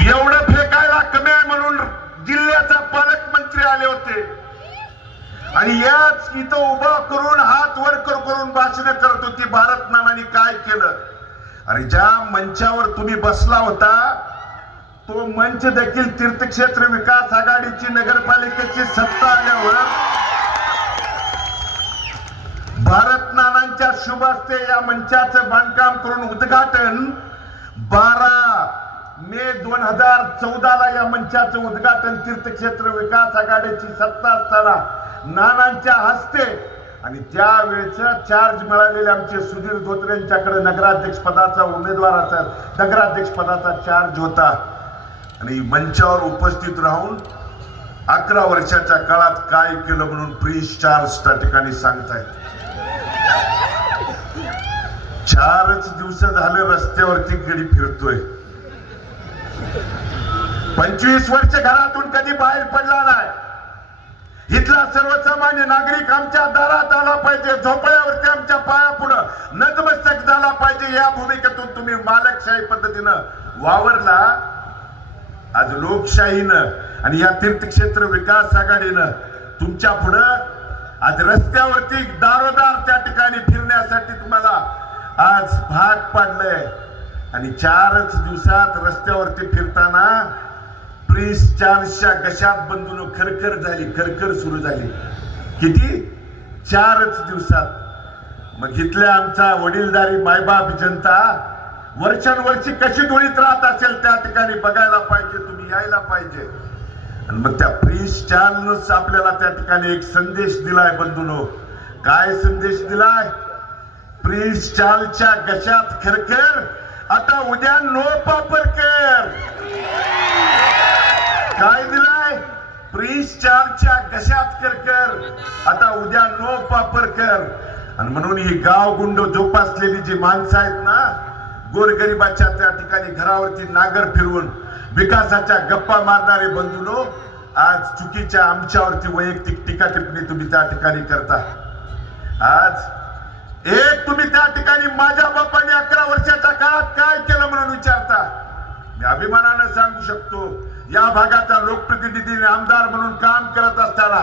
एवढं फेकायला कमी आहे म्हणून जिल्ह्याचा पालकमंत्री आले होते. आणि याच इथं उभा करून हात वर कर करून भाषण करत होती भारत नानांनी काय केलं? अरे ज्या मंचावर तुम्ही बसला होता तो मंच देखील तीर्थक्षेत्र विकास आघाडीची नगरपालिकेची सत्ता आल्यावर भारत नानांच्या शुभ या मंचाचं बांधकाम करून उद्घाटन बारा मे दोन हजार चौदाला या मंचाचं उद्घाटन तीर्थक्षेत्र विकास आघाडीची सत्ता असताना नानांच्या हस्ते आणि त्यावेळेचा चार्ज मिळालेले आमचे सुधीर धोत्रेंच्याकडे नगराध्यक्ष पदाचा उमेदवाराचा नगराध्यक्ष पदाचा चार्ज होता. आणि मंचावर उपस्थित राहून अकरा वर्षाच्या काळात काय केलं म्हणून प्रिन्स चार्ल्स त्या ठिकाणी सांगतायत चारच दिवस झाले रस्त्यावरती गडी फिरतोय. पंचवीस वर्ष घरातून कधी बाहेर पडला नाही. इथला सर्वसामान्य नागरिक आमच्या दारात आला पाहिजे झोपड्यावरती आमच्या पाया पुढं नतमस्तक झाला पाहिजे. या भूमिकेतून तुम्ही मालकशाही पद्धतीनं वावरला. आज लोकशाहीनं आणि या तीर्थक्षेत्र विकास आघाडीनं तुमच्या पुढं आज रस्त्यावरती दारोदार त्या ठिकाणी फिरण्यासाठी तुम्हाला आज भाग पाडलंय. आणि चारच दिवसात रस्त्यावरती फिरताना प्रिन्स चार्ल्सच्या गशात बंधून खरखर झाली खरखर सुरू झाली. किती? चारच दिवसात. मग इथल्या आमचा वडीलधारी मायबाप जनता वर्षानुवर्षी कशी डोळीत राहत असेल त्या ठिकाणी बघायला पाहिजे तुम्ही यायला पाहिजे. आणि मग त्या प्रिन्स चार्ल्स आपल्याला त्या ठिकाणी एक संदेश दिलाय बंधूनो. काय संदेश दिलाय? प्रिन्स चार्ल्सच्या गशात खरखर आता उद्या नो पापरकर काय दिलाय? प्रिन्स कशात कर करकर आता उद्या नो पापरकर आणि म्हणून ही गाव गुंड जोपासलेली जी माणसं आहेत ना गोरगरिबाच्या त्या ठिकाणी घरावरती नागर फिरवून विकासाच्या गप्पा मारणारे बंधूनो आज चुकीच्या आमच्यावरती वैयक्तिक टीका टिप्पणी तुम्ही त्या ठिकाणी करता. आज एक तुम्ही त्या ठिकाणी माझ्या बापाने अकरा वर्षाच्या काळात काय केलं म्हणून विचारता? मी अभिमानानं सांगू शकतो या भागाचा लोकप्रतिनिधी आमदार म्हणून काम करत असताना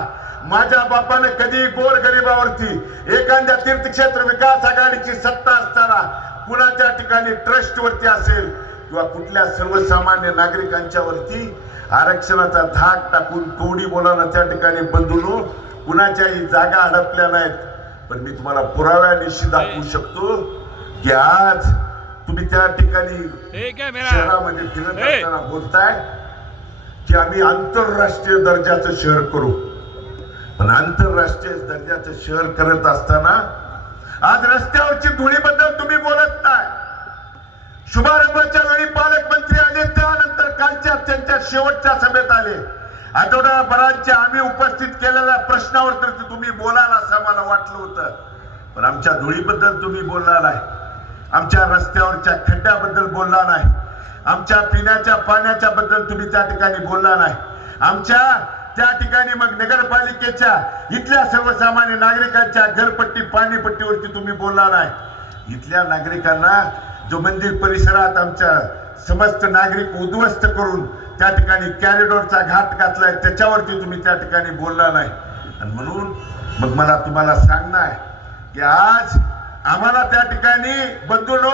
माझ्या बापाने कधी गोर गरिबावरती एखाद्या तीर्थक्षेत्र विकास आघाडीची सत्ता असताना कुणाच्या ठिकाणी ट्रस्ट वरती असेल किंवा कुठल्या सर्वसामान्य नागरिकांच्या वरती आरक्षणाचा धाक टाकून तोडी बोलानं त्या ठिकाणी बंधुनो कुणाच्याही जागा हडपल्या नाहीत. पण मी तुम्हाला पुराव्यानिशी दाखवू शकतो की आज तुम्ही त्या ठिकाणी शहरामध्ये फिरत! असताना बोलताय की आम्ही आंतरराष्ट्रीय दर्जाचं शहर करू. पण आंतरराष्ट्रीय दर्जाचं शहर करत असताना आज रस्त्यावरची धुळीबद्दल तुम्ही बोलत नाही. शुभारंभाच्या वेळी पालकमंत्री आले त्यानंतर कालच्या त्यांच्या शेवटच्या सभेत आले. आठवड्याभरांच्या आम्ही उपस्थित केलेल्या प्रश्नावर तर तुम्ही बोलाल असं मला वाटलं होतं. पण आमच्या धुळीबद्दल तुम्ही बोलला नाही आमच्या रस्त्यावरच्या खड्ड्याबद्दल बोलला नाही आमच्या पिण्याच्या पाण्याच्या बद्दल तुम्ही त्या ठिकाणी बोलला नाही आमच्या त्या ठिकाणी मग नगरपालिकेच्या इथल्या सर्वसामान्य नागरिकांच्या घरपट्टी पाणीपट्टीवरती तुम्ही बोलला नाही इथल्या नागरिकांना जो मंदिर परिसरात आमच्या समस्त नागरिक उद्ध्वस्त करून त्या ठिकाणी कॅरिडॉरचा घाट घातलाय त्याच्यावरती तुम्ही त्या ठिकाणी बोलला नाही. आणि म्हणून मग मला तुम्हाला सांगणं आहे की आज आम्हाला त्या ठिकाणी बंधून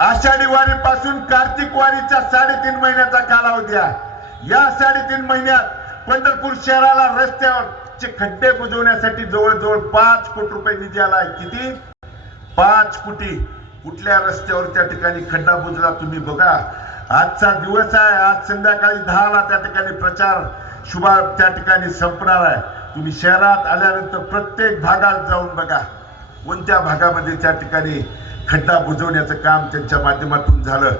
आषाढी वारीपासून कार्तिक वारीच्या साडेतीन महिन्याचा कालावधी आहे. या साडेतीन महिन्यात पंढरपूर शहराला रस्त्यावरचे खड्डे बुजवण्यासाठी जवळजवळ पाच कोटी रुपये निधी आला आहे. किती? पाच कोटी. कुठल्या रस्त्यावर त्या ठिकाणी खड्डा बुजला तुम्ही बघा. आजचा दिवस आहे. आज संध्याकाळी दहाला त्या ठिकाणी प्रचार शुभा त्या ठिकाणी संपणार आहे. तुम्ही शहरात आल्यानंतर प्रत्येक भागात जाऊन बघा. कोणत्या भागामध्ये त्या ठिकाणी खड्डा बुजवण्याचं काम त्यांच्या माध्यमातून झालं?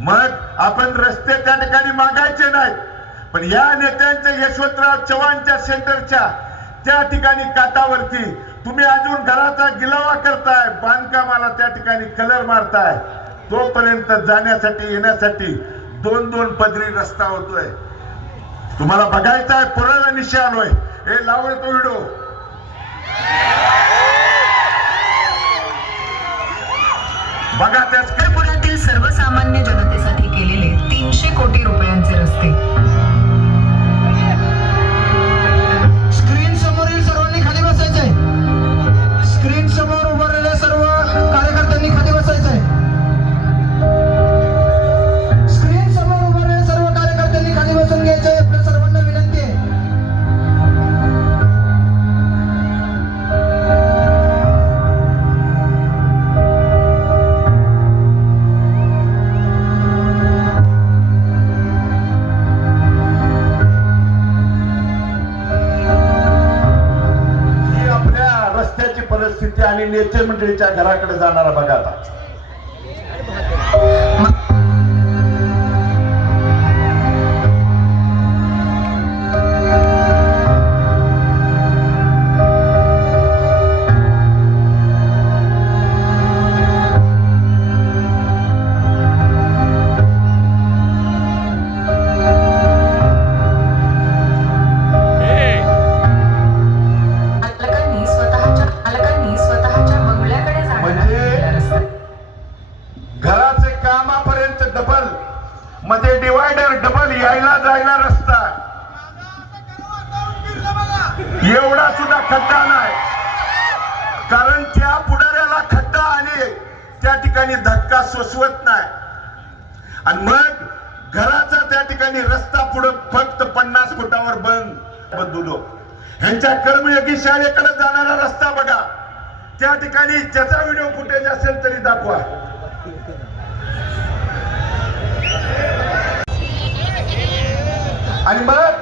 मग आपण रस्ते त्या ठिकाणी मागायचे नाहीत. पण या नेत्यांच्या यशवंतराव चव्हाणच्या सेंटरच्या त्या ठिकाणी काटावरती तुम्ही अजून घराचा गिलावा करताय बांधकामाला त्या ठिकाणी कलर मारताय. तोपर्यंत जाण्यासाठी येण्यासाठी दोन दोन पदरी रस्ता होतोय. तुम्हाला बघायचा आहे पुराला निश्चय आलोय हे लावलं तो व्हिडिओ. बघा त्याच पुण्यातील सर्वसामान्य जनतेसाठी केलेले तीनशे कोटी रुपये नेते मंडळीच्या घराकडे जाणारा बघा आता. ह्यांच्या कर्मयोगी शाळेकडे जाणारा रस्ता बघा. त्या ठिकाणी ज्याचा व्हिडिओ फुटेज असेल तरी दाखवा. आणि मग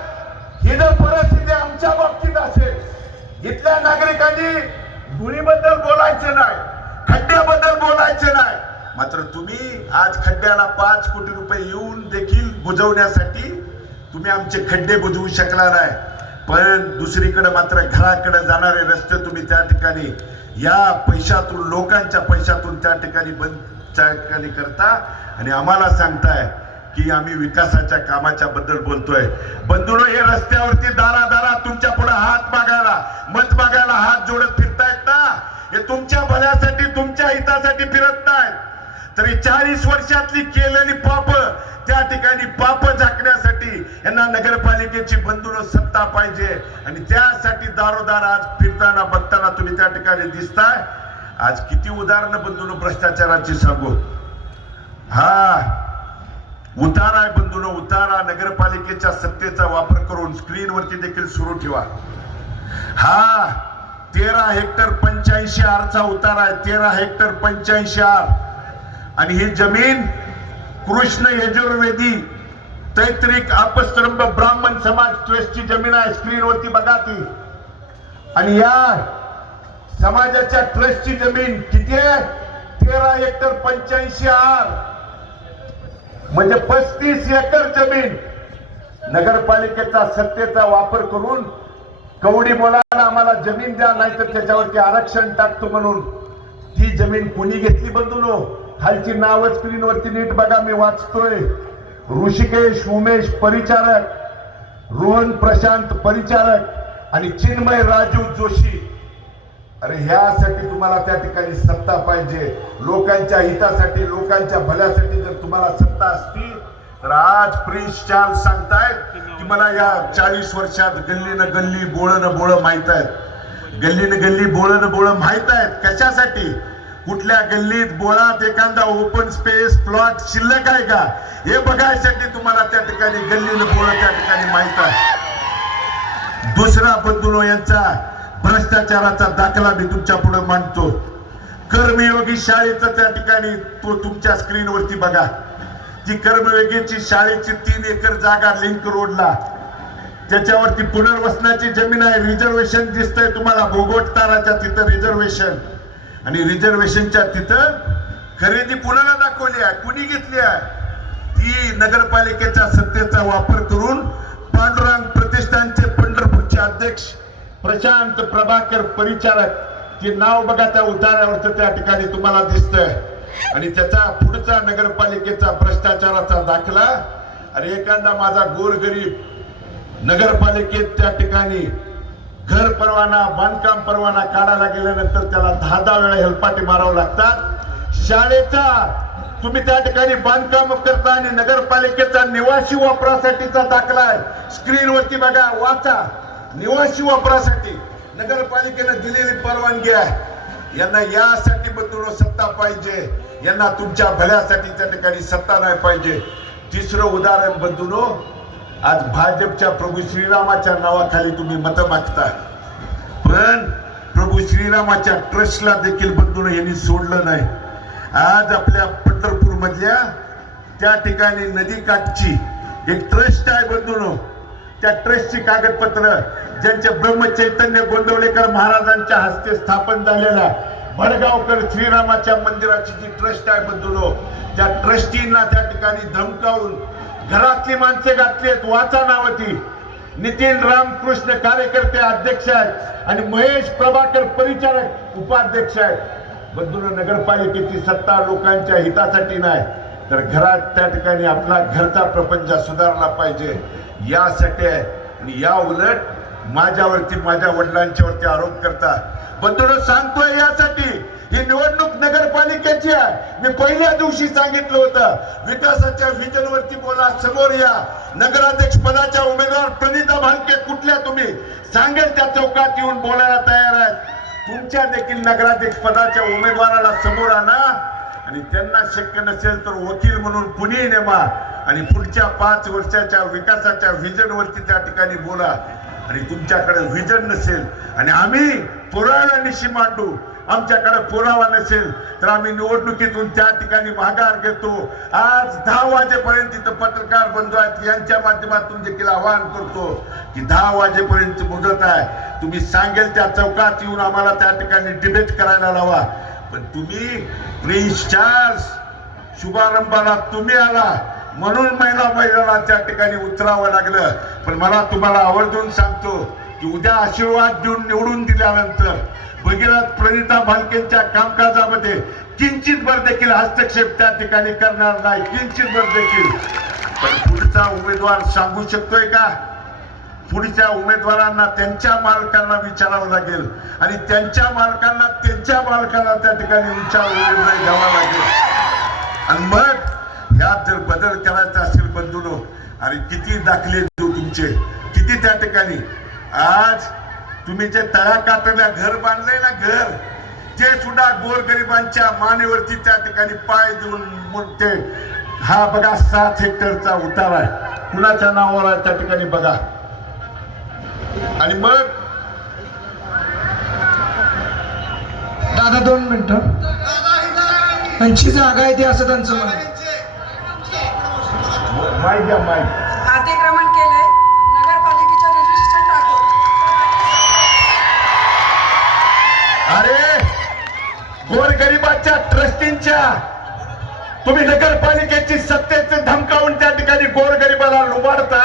ही जर परिस्थिती आमच्या बाबतीत असेल इथल्या नागरिकांनी धुळीबद्दल बोलायचे नाही खड्ड्याबद्दल बोलायचे नाही मात्र तुम्ही आज खड्ड्याला पाच कोटी रुपये येऊन देखील बुजवण्यासाठी तुम्ही आमचे खड्डे बुजवू शकला नाही. पण दुसरीकडे मात्र घराकडे जाणारे रस्ते तुम्ही त्या ठिकाणी या पैशातून लोकांच्या पैशातून त्या ठिकाणी बंद त्या ठिकाणी करता. आणि आम्हाला सांगताय की आम्ही विकासाच्या कामाच्या बद्दल बोलतोय. बंधुनो हे रस्त्यावरती दारा दारा तुमच्यापुढे हात मागायला मत मागायला हात जोडत फिरतायत ना? हे तुमच्या भल्यासाठी तुमच्या हितासाठी फिरत नाहीत. तरी चाळीस वर्षातली केलेली पाप त्या ठिकाणी पाप झाकण्यासाठी यांना नगरपालिकेची बंधुन सत्ता पाहिजे. आणि त्यासाठी दारोदार आज फिरताना बघताना तुम्ही त्या ठिकाणी दिसताय. आज किती उदाहरणं बंधून भ्रष्टाचाराची सांगू हा उतारा आहे बंधून उतारा नगरपालिकेच्या सत्तेचा वापर करून स्क्रीनवरती देखील सुरू ठेवा. हा तेरा हेक्टर पंच्याऐंशी आरचा उतारा आहे. तेरा हेक्टर पंच्याऐंशी आर. आणि ही जमीन कृष्ण यजुर्वेदी तैत्रिक अपस्तंभ ब्राह्मण समाज ट्रस्टची जमीन आहे स्क्रीनवरती बघा ती. आणि या समाजाच्या ट्रस्टची जमीन किती आहे? तेरा हेक्टर पंच्याऐंशी आर. म्हणजे पस्तीस एकर जमीन. नगरपालिकेचा सत्तेचा वापर करून कवडी मुलाला आम्हाला जमीन द्या नाहीतर त्याच्यावरती आरक्षण टाकतो म्हणून. ती जमीन कुणी घेतली बंधूनो? खालची नाव स्क्रीनवरती नीट बघा मी वाचतोय. ऋषिकेश उमेश परिचारक रोहन प्रशांत परिचारक आणि चिन्मय राजू जोशी. अरे ह्यासाठी तुम्हाला त्या ठिकाणी सत्ता पाहिजे. लोकांच्या हितासाठी लोकांच्या भल्यासाठी जर तुम्हाला सत्ता असती तर आज प्रिन्स चार्ल्स सांगतायत की मला या चाळीस वर्षात गल्लीनं गल्ली बोळनं बोळ माहीत आहेत. गल्लीनं गल्ली बोळनं बोळ माहीत आहेत. कशासाठी? कुठल्या गल्लीत बोळात एखादा ओपन स्पेस प्लॉट शिल्लक आहे का? हे बघायसाठी तुम्हाला त्या ठिकाणी गल्लीनं बोळ त्या ठिकाणी माहीत आहे. दुसरा बंधुनो यांचा भ्रष्टाचाराचा दाखला मी तुमच्यापुढे मांडतो. कर्मयोगी शाळेचा त्या ठिकाणी तो तुमच्या स्क्रीनवरती बघा. ती कर्मयोगीची शाळेची तीन एकर जागा लिंक रोडला त्याच्यावरती पुनर्वसनाची जमीन आहे. रिझर्वेशन दिसतंय तुम्हाला. भोगोटताराच्या तिथं रिझर्वेशन आणि रिझर्वेशनच्या तिथं खरेदी कुणाला दाखवली आहे? कुणी घेतली आहे? ती नगरपालिकेच्या सत्तेचा वापर करून पांडुरंग प्रतिष्ठानचे पंढरपूरचे अध्यक्ष प्रशांत प्रभाकर परिचारक ते नाव बघा त्या उतार्यावरचं त्या ठिकाणी तुम्हाला दिसतंय. आणि त्याचा पुढचा नगरपालिकेचा भ्रष्टाचाराचा दाखला. अरे एखादा माझा गोरगरीब नगरपालिकेत त्या ठिकाणी घर परवाना बांधकाम परवाना काढायला गेल्यानंतर त्याला दहा दहा वेळा हेलपाटे मारावं लागतात. शाळेचा तुम्ही त्या ठिकाणी बांधकाम करता आणि नगरपालिकेचा निवासी वापरासाठीचा दाखला आहे. स्क्रीनवरती बघा वाचा. निवासी वापरासाठी नगरपालिकेनं दिलेली परवानगी आहे. यांना यासाठी बदलून सत्ता पाहिजे. यांना तुमच्या भल्यासाठी त्या ठिकाणी सत्ता नाही पाहिजे. तिसरं उदाहरण बदलून आज भाजपच्या प्रभू श्रीरामाच्या नावाखाली तुम्ही मत मागताय. पण प्रभू श्रीरामाच्या ट्रस्टला देखील बंधून यांनी सोडलं नाही. आज आपल्या पंढरपूर मधल्या त्या ठिकाणी नदी काठची एक ट्रस्ट आहे बंधून. त्या ट्रस्टची कागदपत्र ज्यांचे ब्रह्मचैतन्य गोंदवलेकर महाराजांच्या हस्ते स्थापन झालेला भडगावकर श्रीरामाच्या मंदिराची जी ट्रस्ट आहे बंधून त्या ट्रस्टींना त्या ठिकाणी धमकावून घरातली माणसे घातली आहेत वाचा नावती. नितीन रामकृष्ण कार्यकर्ते अध्यक्ष आहेत आणि महेश प्रभाकर परिचारक उपाध्यक्ष आहेत. बंधून नगरपालिकेची सत्ता लोकांच्या हितासाठी नाही तर घरात त्या ठिकाणी आपला घरचा प्रपंच सुधारला पाहिजे. यासाठी आहे. आणि या उलट माझ्यावरती माझ्या वडिलांच्यावरती आरोप करता बंधून सांगतोय यासाठी. ही निवडणूक नगरपालिकेची आहे. मी पहिल्या दिवशी सांगितलं होतं विकासाच्या व्हिजनवरती बोला समोर या. नगराध्यक्ष पदाच्या उमेदवार प्रणिता भालके कुठल्या तुम्ही? सांगेल त्या चौकात येऊन बोलायला तयार आहेत. तुमच्या देखील नगराध्यक्ष पदाच्या उमेदवाराला समोर आणा. आणि त्यांना शक्य नसेल तर वकील म्हणून कुणीही नेमा. आणि पुढच्या पाच वर्षाच्या विकासाच्या व्हिजनवरती त्या ठिकाणी बोला. आणि तुमच्याकडे विजन नसेल. आणि आम्ही पुरावा निशी मांडू. आमच्याकडे पुरावा नसेल तर आम्ही निवडणुकीतून त्या ठिकाणी माघार घेतो. आज दहा वाजेपर्यंत इथं पत्रकार बंधू आहेत यांच्या माध्यमातून देखील आवाहन करतो की दहा वाजेपर्यंत मुदत आहे. तुम्ही सांगेल त्या चौकात येऊन आम्हाला त्या ठिकाणी डिबेट करायला लावा. पण तुम्ही प्रिन्स चार्ल्स शुभारंभाला तुम्ही आला. म्हणून महिला महिलाला त्या ठिकाणी उतरावं लागलं. पण मला तुम्हाला आवर्जून सांगतो की उद्या आशीर्वाद देऊन निवडून दिल्यानंतर भगीरथ प्रणिता भालकेंच्या कामकाजामध्ये किंचित भर देखील हस्तक्षेप त्या ठिकाणी करणार नाही. किंचित भर देखील. पण पुढचा उमेदवार सांगू शकतोय का? पुढच्या उमेदवारांना त्यांच्या मालकांना विचारावं लागेल. आणि त्यांच्या मालकांना त्यांच्या मालकांना त्या ठिकाणी विचारून निर्णय घ्यावा लागेल. आणि मग यात जर बदल करायचा असेल बंधूनो अरे किती दाखले देऊ तुमचे किती त्या ठिकाणी आज तुम्ही जे तळा कातल्या घर बांधलंय ना घर ते सुद्धा गोरगरिबांच्या मानेवरती त्या ठिकाणी पाय देऊन ते हा बघा सात हेक्टरचा उतार आहे. कुणाच्या नावावर आहे त्या ठिकाणी बघा. आणि मग दादा दोन मिनिटं. यांची जागा आहे ती असं त्यांचं माय द्या गोरगरिबाच्या ट्रस्टींच्या तुम्ही नगरपालिकेची सत्तेचे धमकावून त्या ठिकाणी गोरगरिबाला लुबाडता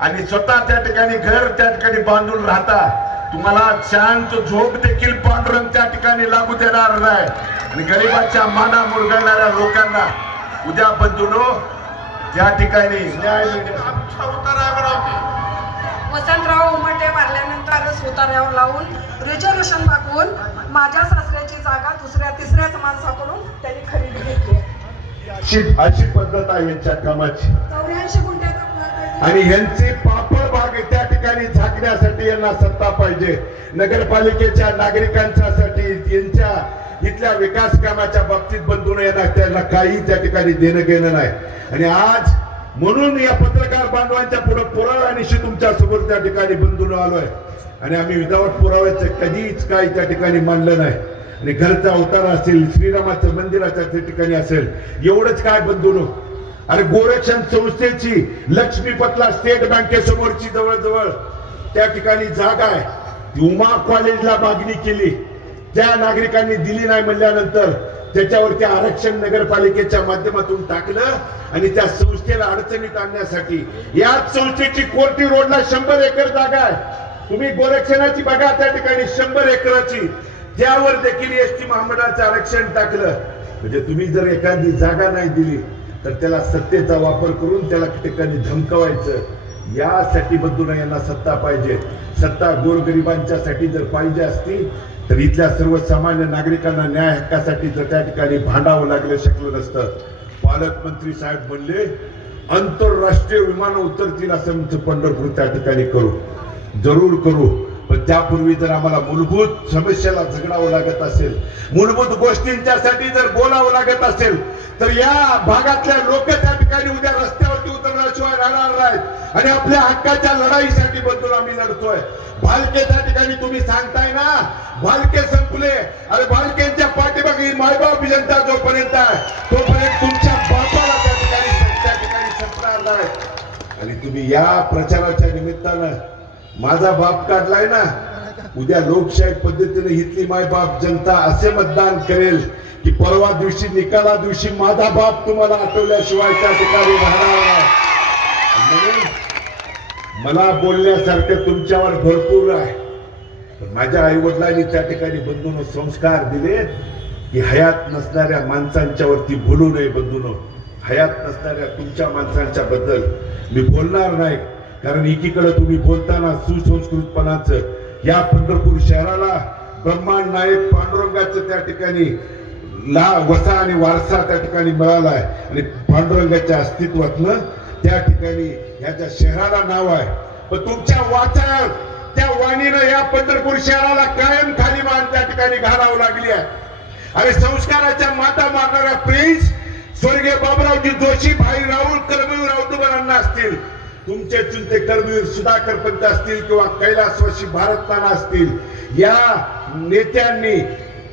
आणि स्वतः त्या ठिकाणी घर त्या ठिकाणी बांधून राहता तुम्हाला शांत झोप देखील पांडुरंग त्या ठिकाणी लागू देणार नाही. आणि गरिबाच्या माना मुरगळणाऱ्या लोकांना उद्या बंधून त्या ठिकाणी न्याय वसंतराव उमटे वारल्यानंतर सुतार्यावर लावून रिझर्वेशन मागवून माझ्या सासऱ्याची जागा दुसऱ्या तिसऱ्याच माणसाकडून त्यांनी खरेदी घेतली. अशी अशी पद्धत आहे यांच्या कामाची. चौऱ्याऐंशी गुंठ्याचा. आणि यांचे पापड भाग त्या ठिकाणी झाकण्यासाठी यांना सत्ता पाहिजे. नगरपालिकेच्या नागरिकांच्यासाठी यांच्या इथल्या विकास कामाच्या बाबतीत बंधून येणार त्यांना काही त्या ठिकाणी देणं घेणं नाही. आणि आज म्हणून या पत्रकार बांधवांच्या पुढे पुराव्यानिशी तुमच्यासमोर त्या ठिकाणी बंधून आलोय. आणि आम्ही विदाऊट पुराव्याचं कधीच काही त्या ठिकाणी मानलं नाही. आणि घरचा अवतार असेल श्रीरामाचं मंदिराच्या त्या ठिकाणी असेल एवढंच काय बंधून? अरे गोरक्षण संस्थेची लक्ष्मीपतला स्टेट बँकेसमोरची जवळजवळ त्या ठिकाणी जागा आहे. ती उमा कॉलेजला मागणी केली. त्या नागरिकांनी दिली नाही म्हणल्यानंतर त्याच्यावरती आरक्षण नगरपालिकेच्या माध्यमातून टाकलं आणि त्या संस्थेला अडचणीत आणण्यासाठी. याच संस्थेची कोर्टी रोडला शंभर एकर जागा आहे. तुम्ही गोरक्षणाची बघा त्या ठिकाणी शंभर एकराची. त्यावर देखील एस टी महामंडळाचं आरक्षण टाकलं. म्हणजे तुम्ही जर एखादी जागा नाही दिली तर त्याला सत्तेचा वापर करून त्याला ठिकाणी धमकवायचं. यासाठी बद्दून यांना सत्ता पाहिजे. सत्ता गोरगरिबांच्यासाठी जर पाहिजे असती तर इथल्या सर्व सामान्य नागरिकांना न्याय हक्कासाठी जर त्या ठिकाणी भांडावं लागलं शकलं नसतं. पालकमंत्री साहेब म्हणले आंतरराष्ट्रीय विमानं उतरतील असं आमचं पंढरपूर त्या ठिकाणी करू. जरूर करू. पण त्यापूर्वी जर आम्हाला मूलभूत समस्याला झगडावं लागत असेल मूलभूत गोष्टींच्यासाठी जर बोलावं लागत असेल तर या भागातल्या लोक त्या ठिकाणी उद्या रस्त्यावर रस्त्यावरती उतरल्याशिवाय राहणार नाहीत. आणि आपल्या हक्काच्या लढाईसाठी बद्दल आम्ही लढतोय. भालकेच्या ठिकाणी तुम्ही सांगताय ना भालके संपले. अरे भालकेंच्या पाठीमागे मायबाप जनता जोपर्यंत आहे तोपर्यंत तुमच्या बापाला त्या ठिकाणी त्या ठिकाणी संपणार नाही. आणि तुम्ही या प्रचाराच्या निमित्तानं माझा बाप काढलाय ना उद्या लोकशाही पद्धतीने इथली मायबाप जनता असे मतदान करेल की परवा दिवशी निकाला दिवशी माझा बाप तुम्हाला आठवल्याशिवाय त्या ठिकाणी राहणार मला बोलण्यासारखं तुमच्यावर भरपूर आहे. पण माझ्या आई वडिलांनी त्या ठिकाणी बंधून संस्कार दिले की हयात नसणाऱ्या माणसांच्या वरती बोलू नये बंधून. हयात नसणाऱ्या तुमच्या माणसांच्या बद्दल मी बोलणार नाही. कारण एकीकडे तुम्ही बोलताना सुसंस्कृतपणाचं या पंढरपूर शहराला ब्रह्मांड नायक पांडुरंगाचं त्या ठिकाणी ला वसा आणि वारसा त्या ठिकाणी मिळाला आहे आणि पांडुरंगाच्या अस्तित्वातनं त्या ठिकाणी ह्याच्या शहराला नाव आहे पण तुमच्या वाचा त्या वाणीनं या पंढरपूर शहराला कायम खाली मान त्या ठिकाणी घालावं लागली आहे. आणि संस्काराच्या माता मारणाऱ्या प्रिन्स स्वर्गीय बाबरावजी जोशी भाई राहुल कर्मवीर राऊत असतील. तुमचे चुलते कर्मवीर सुधाकर पंत असतील किंवा कैलासवासी भारतमान असतील या नेत्यांनी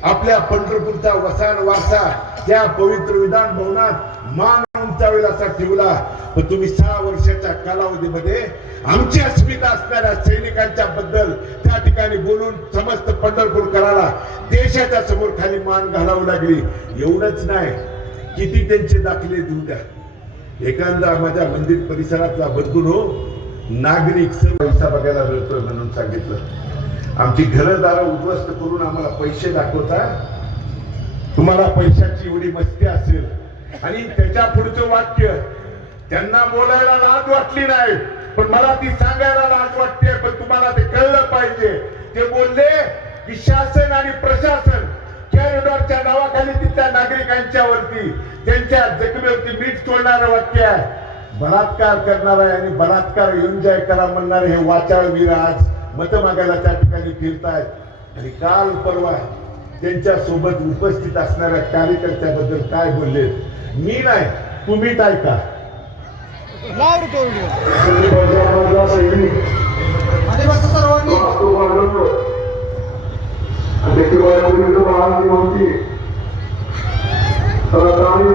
आपल्या पंढरपूरचा वसान वारसा त्या पवित्र विधान भवनात मान उंचावेल असा ठेवला. पण तुम्ही सहा वर्षाच्या कालावधीमध्ये आमची अस्मिता असणाऱ्या सैनिकांच्या बद्दल त्या ठिकाणी बोलून समस्त पंढरपूर कराला देशाच्या समोर खाली मान घालावी लागली. एवढंच नाही. किती त्यांचे दाखले देऊ द्या. एखादा माझ्या मंदिर परिसरातला बदलून हो नागरिक सर्व पैसा बघायला मिळतोय म्हणून सांगितलं. आमची घरदारं उद्ध्वस्त करून आम्हाला पैसे दाखवता. तुम्हाला पैशाची एवढी मस्ती असेल. आणि त्याच्या पुढचं वाक्य त्यांना बोलायला लाज वाटली नाही पण मला ती सांगायला लाज वाटते पण तुम्हाला ते कळलं पाहिजे. ते बोलले की शासन आणि प्रशासन तिथल्या नागरिकांच्या वरती त्यांच्या जखमेवरती मीठ सोडणारं वाक्य आहे. बलात्कार करणार आहे आणि बलात्कार एन्जॉय करा म्हणणारे हे वाचाळवीर आज मत मागायला त्या ठिकाणी फिरतायत. आणि काल परवा त्यांच्यासोबत उपस्थित असणाऱ्या कार्यकर्त्याबद्दल काय बोलले? मी नाही तुम्हीच ऐका आणि बस सर्वांनी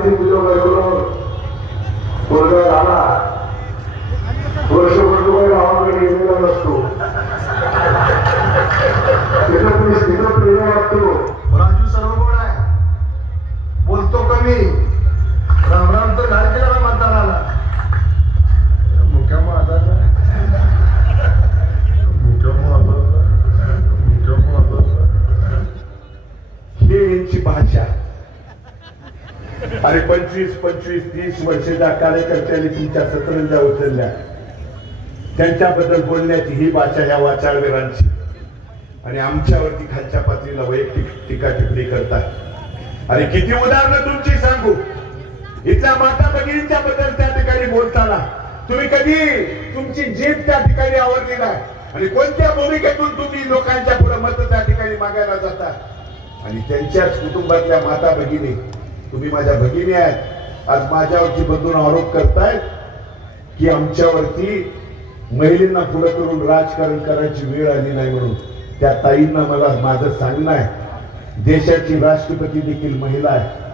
राजू सर्वगुण आहे. बोलतो कमी राम राम तर घाल केला ना मतदानाला मुख्या महादाचा मुख्या महादाचा मुख्या महादाचा हे यांची भाषा अरे पंचवीस पंचवीस तीस वर्षाच्या कार्यकर्त्यांनी तुमच्या सतरंजा उचलल्या. त्यांच्याबद्दल बोलण्याची ही भाषा या वाचाळवीरांची. आणि आमच्यावरती खालच्या पातळीला वैयक्तिक टीका टिप्पणी करतात आणि किती उदाहरणं तुमची सांगू. इथल्या माता भगिनींच्या बद्दल त्या ठिकाणी बोलताना तुम्ही कधी तुमची जीभ त्या ठिकाणी आवडली नाही. आणि कोणत्या भूमिकेतून तुम्ही लोकांच्या पुढे मत त्या ठिकाणी मागायला जाता? आणि त्यांच्याच कुटुंबातल्या माता भगिनी तुम्ही माझ्या भगिनी आहेत. आज माझ्यावरती बंधून आरोप करतायत की आमच्यावरती महिलांना पुढे करून राजकारण करायची वेळ आली नाही म्हणून. त्या ताईंना मला माझं सांगणं आहे. देशाची राष्ट्रपती देखील महिला आहे.